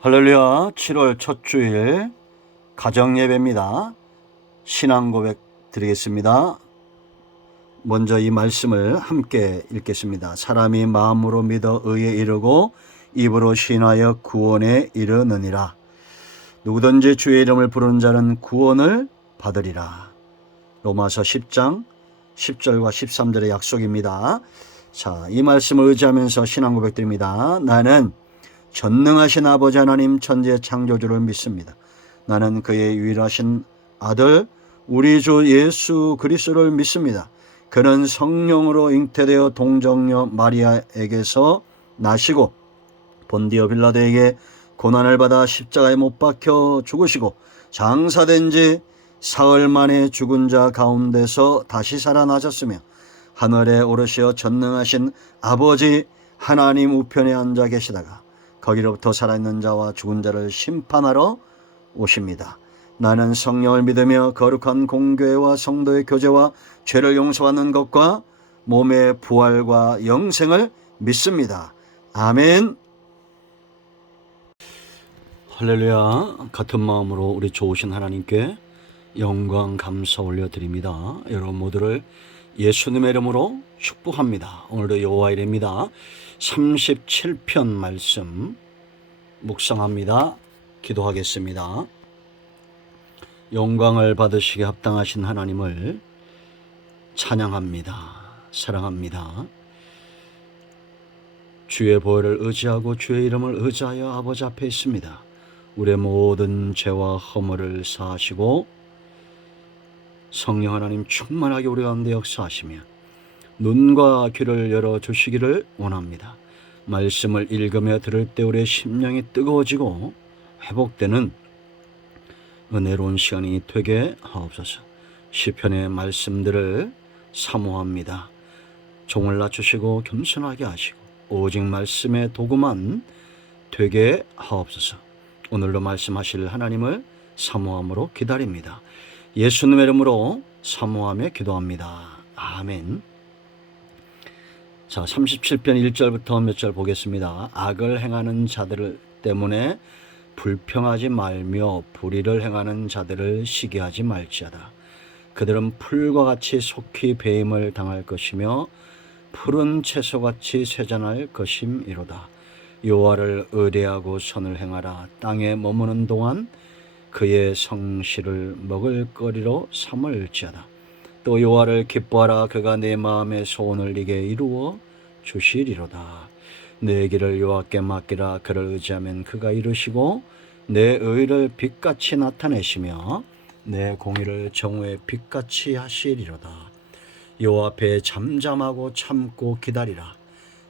할렐루야. 7월 첫 주일 가정예배입니다. 신앙 고백 드리겠습니다. 먼저 이 말씀을 함께 읽겠습니다. 사람이 마음으로 믿어 의에 이르고 입으로 신하여 구원에 이르느니라. 누구든지 주의 이름을 부르는 자는 구원을 받으리라. 로마서 10장 10절과 13절의 약속입니다. 자, 이 말씀을 의지하면서 신앙 고백 드립니다. 나는 전능하신 아버지 하나님 천지의 창조주를 믿습니다. 나는 그의 유일하신 아들 우리 주 예수 그리스도를 믿습니다. 그는 성령으로 잉태되어 동정녀 마리아에게서 나시고 본디오 빌라도에게 고난을 받아 십자가에 못 박혀 죽으시고 장사된 지 사흘 만에 죽은 자 가운데서 다시 살아나셨으며 하늘에 오르시어 전능하신 아버지 하나님 우편에 앉아 계시다가 거기로부터 살아있는 자와 죽은 자를 심판하러 오십니다. 나는 성령을 믿으며 거룩한 공교회와 성도의 교제와 죄를 용서받는 것과 몸의 부활과 영생을 믿습니다. 아멘. 할렐루야. 같은 마음으로 우리 좋으신 하나님께 영광 감사 올려드립니다. 여러분 모두를 예수님의 이름으로 축복합니다. 오늘도 여호와 이름입니다. 37편 말씀 묵상합니다. 기도하겠습니다. 영광을 받으시기에 합당하신 하나님을 찬양합니다. 사랑합니다. 주의 보혈을 의지하고 주의 이름을 의지하여 아버지 앞에 있습니다. 우리의 모든 죄와 허물을 사하시고 성령 하나님 충만하게 우리 가운데 역사하시며 눈과 귀를 열어주시기를 원합니다. 말씀을 읽으며 들을 때 우리의 심령이 뜨거워지고 회복되는 은혜로운 시간이 되게 하옵소서. 시편의 말씀들을 사모합니다. 종을 낮추시고 겸손하게 하시고 오직 말씀의 도구만 되게 하옵소서. 오늘도 말씀하실 하나님을 사모함으로 기다립니다. 예수님의 이름으로 사모하며 기도합니다. 아멘. 자, 37편 1절부터 몇 절 보겠습니다. 악을 행하는 자들 때문에 불평하지 말며 불의를 행하는 자들을 시기하지 말지어다. 그들은 풀과 같이 속히 배임을 당할 것이며 푸른 채소같이 쇠잔할 것임이로다. 여호와를 의뢰하고 선을 행하라. 땅에 머무는 동안 그의 성실을 먹을거리로 삼을지어다. 또 여호와를 기뻐하라. 그가 내 마음의 소원을 네게 이루어 주시리로다. 내 길을 여호와께 맡기라. 그를 의지하면 그가 이루시고 내 의를 빛같이 나타내시며 내 공의를 정오의 빛같이 하시리로다. 여호와 앞에 잠잠하고 참고 기다리라.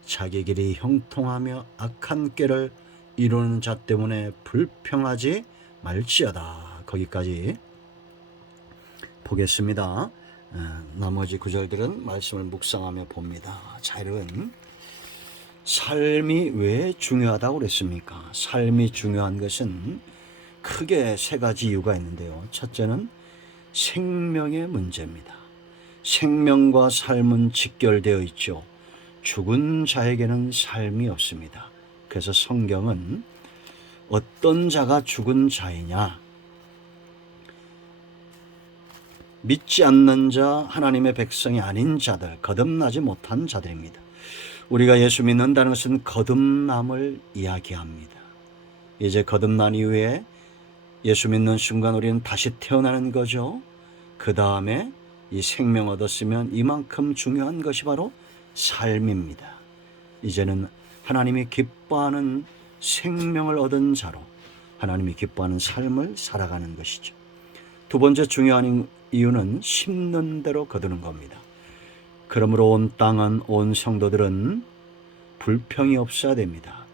자기 길이 형통하며 악한 꾀를 이루는 자 때문에 불평하지 말지어다. 거기까지 보겠습니다. 나머지 구절들은 말씀을 묵상하며 봅니다. 자, 여러분, 삶이 왜 중요하다고 그랬습니까? 삶이 중요한 것은 크게 세 가지 이유가 있는데요. 첫째는 생명의 문제입니다. 생명과 삶은 직결되어 있죠. 죽은 자에게는 삶이 없습니다. 그래서 성경은 어떤 자가 죽은 자이냐? 믿지 않는 자, 하나님의 백성이 아닌 자들, 거듭나지 못한 자들입니다. 우리가 예수 믿는다는 것은 거듭남을 이야기합니다. 이제 거듭난 이후에 예수 믿는 순간 우리는 다시 태어나는 거죠. 그 다음에 이 생명 얻었으면 이만큼 중요한 것이 바로 삶입니다. 이제는 하나님이 기뻐하는 생명을 얻은 자로 하나님이 기뻐하는 삶을 살아가는 것이죠. 두 번째 중요한 이유는 심는 대로 거두는 겁니다. 그러므로 온 땅은, 온 성도들은 불평이 없어야 됩니다.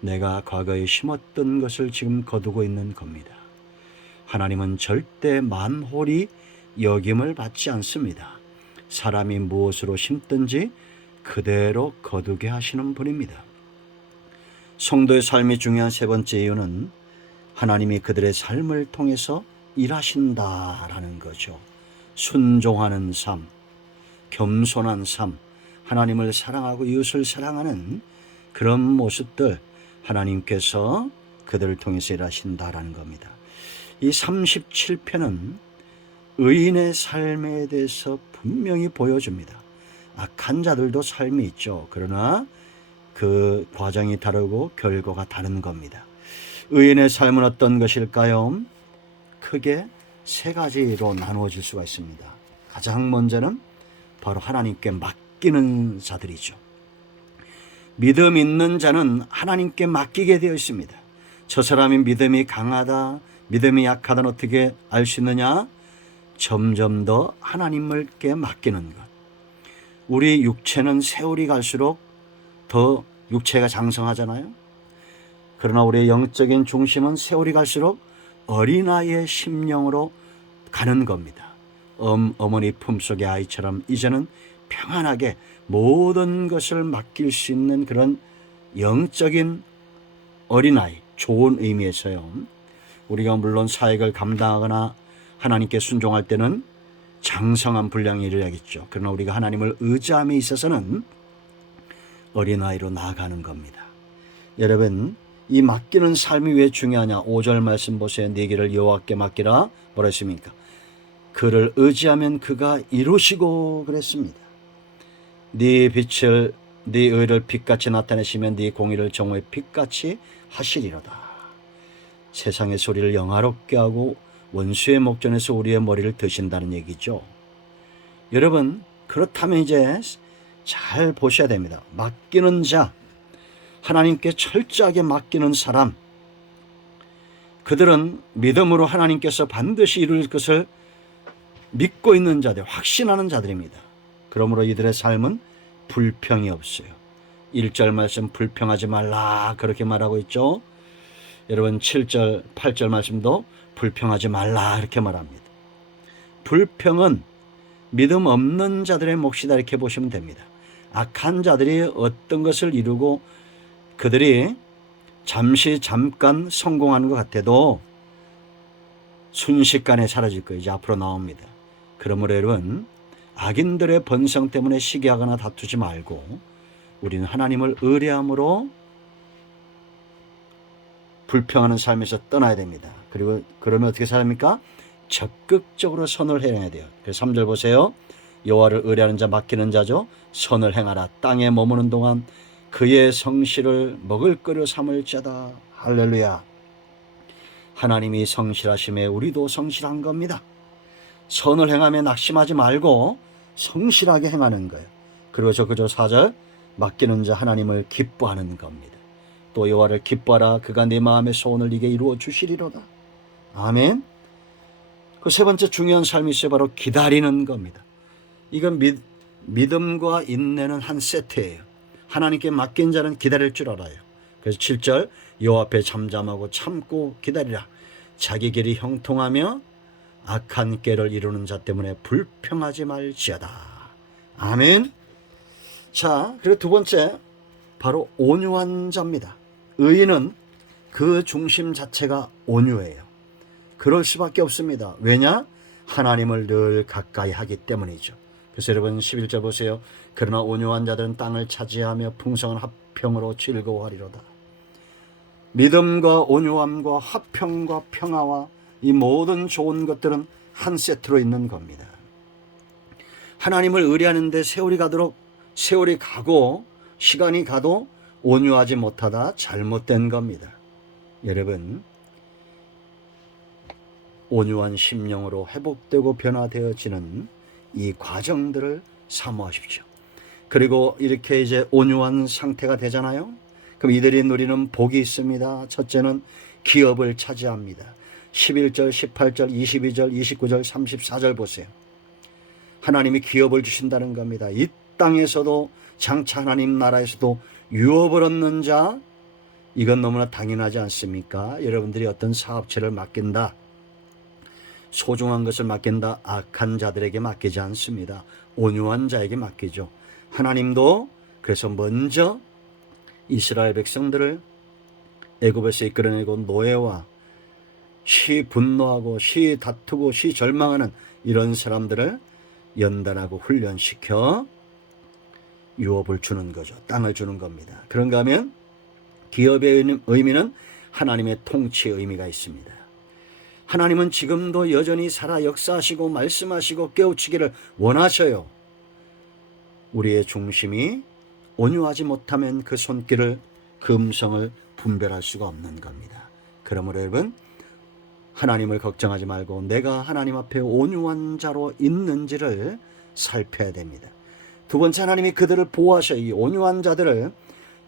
내가 과거에 심었던 것을 지금 거두고 있는 겁니다. 하나님은 절대 만홀히 여김을 받지 않습니다. 사람이 무엇으로 심든지 그대로 거두게 하시는 분입니다. 성도의 삶이 중요한 세 번째 이유는 하나님이 그들의 삶을 통해서 일하신다라는 거죠. 순종하는 삶, 겸손한 삶, 하나님을 사랑하고 이웃을 사랑하는 그런 모습들 하나님께서 그들을 통해서 일하신다라는 겁니다. 이 37편은 의인의 삶에 대해서 분명히 보여줍니다. 악한 자들도 삶이 있죠. 그러나 그 과정이 다르고 결과가 다른 겁니다. 의인의 삶은 어떤 것일까요? 크게 세 가지로 나누어질 수가 있습니다. 가장 먼저는 바로 하나님께 맡기는 자들이죠. 믿음 있는 자는 하나님께 맡기게 되어 있습니다. 저 사람이 믿음이 강하다, 믿음이 약하다는 어떻게 알 수 있느냐? 점점 더 하나님께 맡기는 것. 우리 육체는 세월이 갈수록 더 육체가 장성하잖아요. 그러나 우리의 영적인 중심은 세월이 갈수록 어린아이의 심령으로 가는 겁니다. 어머니 품속의 아이처럼 이제는 평안하게 모든 것을 맡길 수 있는 그런 영적인 어린아이, 좋은 의미에서요. 우리가 물론 사역을 감당하거나 하나님께 순종할 때는 장성한 분량에 이르야겠죠. 그러나 우리가 하나님을 의지함에 있어서는 어린아이로 나아가는 겁니다. 여러분, 이 맡기는 삶이 왜 중요하냐? 5절 말씀 보세요. 네 길을 여호와께 맡기라. 뭐라 했습니까? 그를 의지하면 그가 이루시고 그랬습니다. 네 빛을, 네 의를 빛같이 나타내시면 네 공의를 정오의 빛같이 하시리로다. 세상의 소리를 영화롭게 하고 원수의 목전에서 우리의 머리를 드신다는 얘기죠. 여러분, 그렇다면 이제 잘 보셔야 됩니다. 맡기는 자, 하나님께 철저하게 맡기는 사람, 그들은 믿음으로 하나님께서 반드시 이룰 것을 믿고 있는 자들, 확신하는 자들입니다. 그러므로 이들의 삶은 불평이 없어요. 1절 말씀 불평하지 말라 그렇게 말하고 있죠. 여러분 7절, 8절 말씀도 불평하지 말라 이렇게 말합니다. 불평은 믿음 없는 자들의 몫이다 이렇게 보시면 됩니다. 악한 자들이 어떤 것을 이루고 그들이 잠깐 성공하는 것 같아도 순식간에 사라질 거예요. 이제 앞으로 나옵니다. 그러므로 여러분, 악인들의 번성 때문에 시기하거나 다투지 말고 우리는 하나님을 의뢰함으로 불평하는 삶에서 떠나야 됩니다. 그리고 그러면 어떻게 살합니까? 적극적으로 선을 행해야 돼요. 그래서 3절 보세요. 여호와를 의뢰하는 자 맡기는 자죠. 선을 행하라. 땅에 머무는 동안 그의 성실을 먹을거려 삼을지어다. 할렐루야. 하나님이 성실하심에 우리도 성실한 겁니다. 선을 행하며 낙심하지 말고 성실하게 행하는 거예요. 그리고 저 4절 맡기는 자 하나님을 기뻐하는 겁니다. 또 여호와를 기뻐하라. 그가 네 마음의 소원을 네게 이루어 주시리로다. 아멘. 그 세 번째 중요한 삶이 있어요. 바로 기다리는 겁니다. 이건 믿음과 인내는 한 세트예요. 하나님께 맡긴 자는 기다릴 줄 알아요. 그래서 7절 여호와 앞에 잠잠하고 참고 기다리라. 자기 길이 형통하며 악한 꾀를 이루는 자 때문에 불평하지 말지어다. 아멘. 자, 그리고 두 번째 바로 온유한 자입니다. 의인은 그 중심 자체가 온유해요. 그럴 수밖에 없습니다. 왜냐? 하나님을 늘 가까이 하기 때문이죠. 그래서 여러분 11절 보세요. 그러나 온유한 자들은 땅을 차지하며 풍성한 화평으로 즐거워하리로다. 믿음과 온유함과 화평과 평화와 이 모든 좋은 것들은 한 세트로 있는 겁니다. 하나님을 의뢰하는데 세월이 가고 시간이 가도 온유하지 못하다 잘못된 겁니다. 여러분, 온유한 심령으로 회복되고 변화되어지는 이 과정들을 사모하십시오. 그리고 이렇게 이제 온유한 상태가 되잖아요. 그럼 이들이 누리는 복이 있습니다. 첫째는 기업을 차지합니다. 11절, 18절, 22절, 29절, 34절 보세요. 하나님이 기업을 주신다는 겁니다. 이 땅에서도 장차 하나님 나라에서도 유업을 얻는 자, 이건 너무나 당연하지 않습니까? 여러분들이 어떤 사업체를 맡긴다, 소중한 것을 맡긴다, 악한 자들에게 맡기지 않습니다. 온유한 자에게 맡기죠. 하나님도 그래서 먼저 이스라엘 백성들을 애굽에서 이끌어내고 노예와 시 분노하고 시 다투고 시 절망하는 이런 사람들을 연단하고 훈련시켜 유업을 주는 거죠. 땅을 주는 겁니다. 그런가 하면 기업의 의미는 하나님의 통치의 의미가 있습니다. 하나님은 지금도 여전히 살아 역사하시고 말씀하시고 깨우치기를 원하셔요. 우리의 중심이 온유하지 못하면 그 손길을, 그 음성을 분별할 수가 없는 겁니다. 그러므로 여러분, 하나님을 걱정하지 말고 내가 하나님 앞에 온유한 자로 있는지를 살펴야 됩니다. 두 번째, 하나님이 그들을 보호하셔. 이 온유한 자들을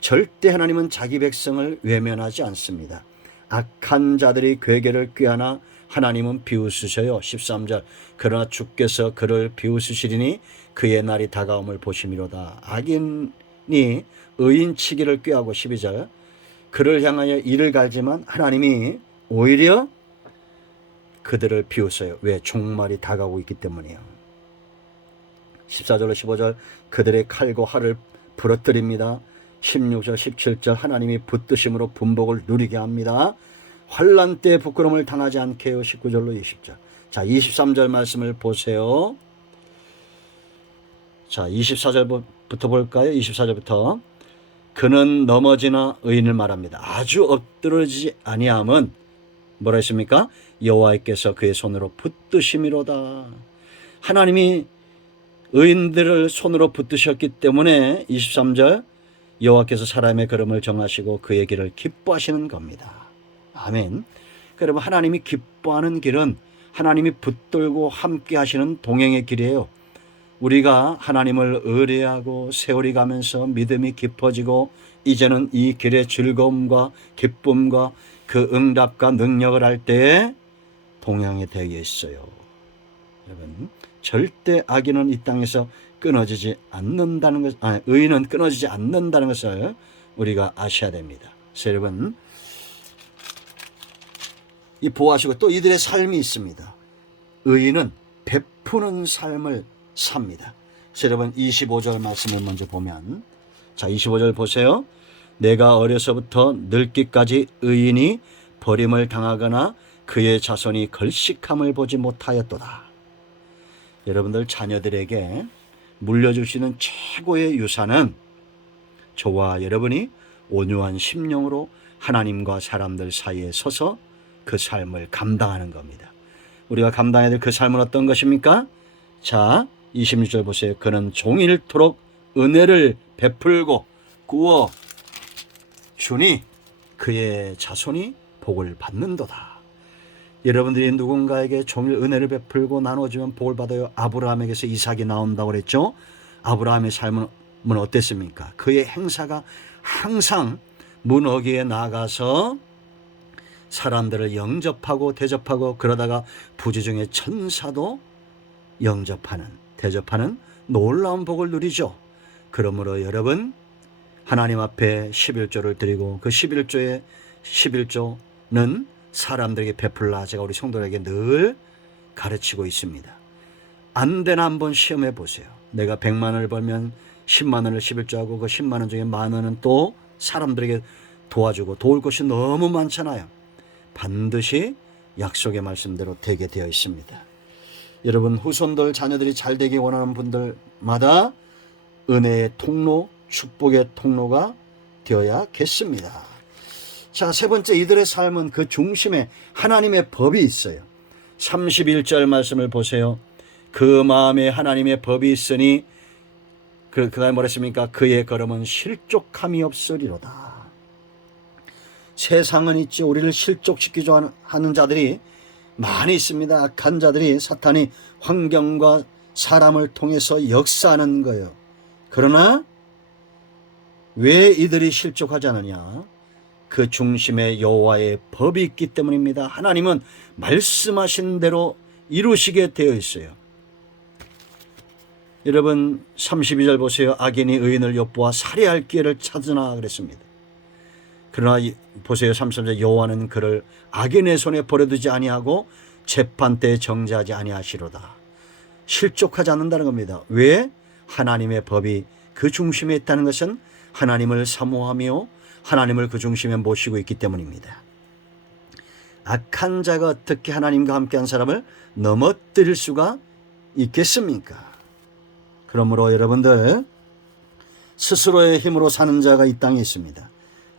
절대 하나님은 자기 백성을 외면하지 않습니다. 악한 자들이 괴계를 꾀하나 하나님은 비웃으셔요. 13절, 그러나 주께서 그를 비웃으시리니 그의 날이 다가옴을 보심이로다. 악인이 의인치기를 꾀하고 12절, 그를 향하여 이를 갈지만 하나님이 오히려 그들을 비웃어요. 왜? 종말이 다가오고 있기 때문이에요. 14절로 15절, 그들의 칼과 활을 부러뜨립니다. 16절 17절, 하나님이 붙드심으로 분복을 누리게 합니다. 환난 때 부끄러움을 당하지 않게 해요. 19절로 20절. 자, 23절 말씀을 보세요. 자, 24절부터 볼까요? 24절부터. 그는 넘어지나 의인을 말합니다. 아주 엎드러지지 아니함은 뭐라 했습니까? 여호와께서 그의 손으로 붙드심이로다. 하나님이 의인들을 손으로 붙드셨기 때문에 23절, 여호와께서 사람의 걸음을 정하시고 그의 길을 기뻐하시는 겁니다. 아멘. 여러분, 하나님이 기뻐하는 길은 하나님이 붙들고 함께 하시는 동행의 길이에요. 우리가 하나님을 의뢰하고 세월이 가면서 믿음이 깊어지고 이제는 이 길의 즐거움과 기쁨과 그 응답과 능력을 할 때에 동행이 되겠어요. 여러분, 절대 악인은 이 땅에서 끊어지지 않는다는 것, 의인은 끊어지지 않는다는 것을 우리가 아셔야 됩니다. 그래서 여러분, 이 보호하시고 또 이들의 삶이 있습니다. 의인은 베푸는 삶을 삽니다. 그래서 여러분, 25절 말씀을 먼저 보면, 자, 25절 보세요. 내가 어려서부터 늙기까지 의인이 버림을 당하거나 그의 자손이 걸식함을 보지 못하였도다. 여러분들 자녀들에게 물려주시는 최고의 유산은 저와 여러분이 온유한 심령으로 하나님과 사람들 사이에 서서 그 삶을 감당하는 겁니다. 우리가 감당해야 될 그 삶은 어떤 것입니까? 자, 26절 보세요. 그는 종일토록 은혜를 베풀고 구워 주니 그의 자손이 복을 받는도다. 여러분들이 누군가에게 종일 은혜를 베풀고 나눠주면 복을 받아요. 아브라함에게서 이삭이 나온다고 그랬죠. 아브라함의 삶은 어땠습니까? 그의 행사가 항상 문어기에 나가서 사람들을 영접하고 대접하고, 그러다가 부지 중에 천사도 영접하는, 대접하는 놀라운 복을 누리죠. 그러므로 여러분, 하나님 앞에 11조를 드리고 그 11조는 사람들에게 베풀라 제가 우리 성도들에게 늘 가르치고 있습니다. 안 되나 한번 시험해 보세요. 내가 100만 원을 벌면 10만 원을 11조하고 그 10만 원 중에 만 원은 또 사람들에게 도와주고, 도울 것이 너무 많잖아요. 반드시 약속의 말씀대로 되게 되어 있습니다. 여러분, 후손들, 자녀들이 잘 되기 원하는 분들마다 은혜의 통로, 축복의 통로가 되어야겠습니다. 자, 세 번째, 이들의 삶은 그 중심에 하나님의 법이 있어요. 31절 말씀을 보세요. 그 마음에 하나님의 법이 있으니 그 다음에 뭐라 했습니까? 그의 걸음은 실족함이 없으리로다. 세상은 있죠. 우리를 실족시키려 하는 자들이 많이 있습니다. 악한 자들이, 사탄이 환경과 사람을 통해서 역사하는 거예요. 그러나 왜 이들이 실족하지 않느냐? 그 중심에 여호와의 법이 있기 때문입니다. 하나님은 말씀하신 대로 이루시게 되어 있어요. 여러분, 32절 보세요. 악인이 의인을 엿보아 살해할 기회를 찾으나 그랬습니다. 그러나 보세요. 33절, 여호와는 그를 악인의 손에 버려두지 아니하고 재판 때에 정죄하지 아니하시로다. 실족하지 않는다는 겁니다. 왜? 하나님의 법이 그 중심에 있다는 것은 하나님을 사모하며 하나님을 그 중심에 모시고 있기 때문입니다. 악한 자가 어떻게 하나님과 함께한 사람을 넘어뜨릴 수가 있겠습니까? 그러므로 여러분들, 스스로의 힘으로 사는 자가 이 땅에 있습니다.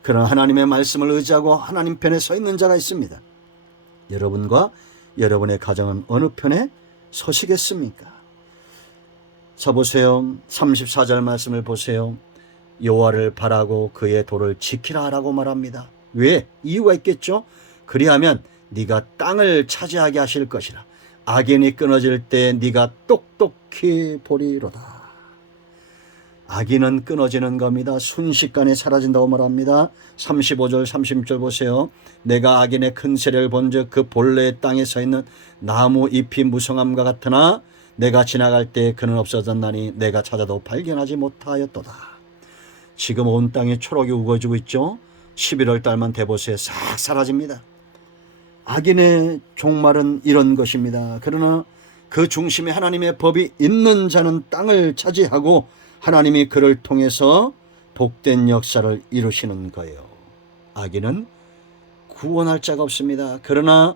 그런 하나님의 말씀을 의지하고 하나님 편에 서 있는 자가 있습니다. 여러분과 여러분의 가정은 어느 편에 서시겠습니까? 자 보세요. 34절 말씀을 보세요. 여호와를 바라고 그의 도를 지키라 라고 말합니다. 왜? 이유가 있겠죠. 그리하면 네가 땅을 차지하게 하실 것이라. 악인이 끊어질 때 네가 똑똑히 보리로다. 악인은 끊어지는 겁니다. 순식간에 사라진다고 말합니다. 35절 36절 보세요. 내가 악인의 큰 세력을 본즉 그 본래의 땅에 서 있는 나무 잎이 무성함과 같으나 내가 지나갈 때 그는 없어졌나니 내가 찾아도 발견하지 못하였도다. 지금 온 땅에 초록이 우거지고 있죠. 11월 달만 돼보세요. 싹 사라집니다. 악인의 종말은 이런 것입니다. 그러나 그 중심에 하나님의 법이 있는 자는 땅을 차지하고 하나님이 그를 통해서 복된 역사를 이루시는 거예요. 악인은 구원할 자가 없습니다. 그러나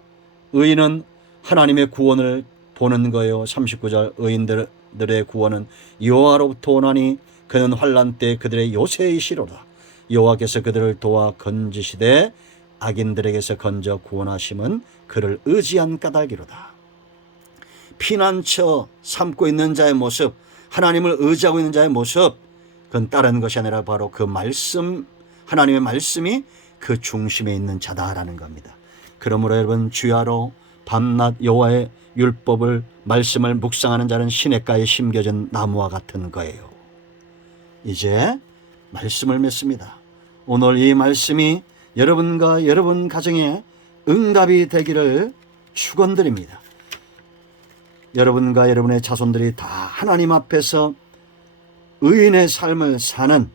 의인은 하나님의 구원을 보는 거예요. 39절 의인들의 구원은 여호와로부터 오나니 그는 환난 때 그들의 요새이시로다. 여호와께서 그들을 도와 건지시되 악인들에게서 건져 구원하심은 그를 의지한 까닭이로다. 피난처 삼고 있는 자의 모습, 하나님을 의지하고 있는 자의 모습, 그건 다른 것이 아니라 바로 그 말씀, 하나님의 말씀이 그 중심에 있는 자다라는 겁니다. 그러므로 여러분 주야로 밤낮 여호와의 율법을 말씀을 묵상하는 자는 시냇가에 심겨진 나무와 같은 거예요. 이제 말씀을 맺습니다. 오늘 이 말씀이 여러분과 여러분 가정에 응답이 되기를 축원드립니다. 여러분과 여러분의 자손들이 다 하나님 앞에서 의인의 삶을 사는,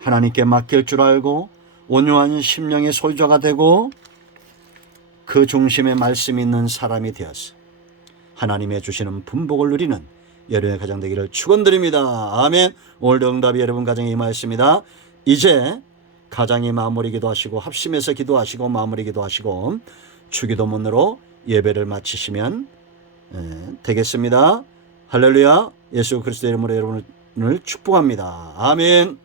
하나님께 맡길 줄 알고 온유한 심령의 소유자가 되고 그 중심에 말씀이 있는 사람이 되어서 하나님의 주시는 분복을 누리는 여러분의 가정 되기를 축원드립니다. 아멘. 오늘도 응답이 여러분 가정에 임하였습니다. 이제 가장이 마무리 기도하시고 합심해서 기도하시고 마무리 기도하시고 주기도문으로 예배를 마치시면 되겠습니다. 할렐루야. 예수 그리스도의 이름으로 여러분을 축복합니다. 아멘.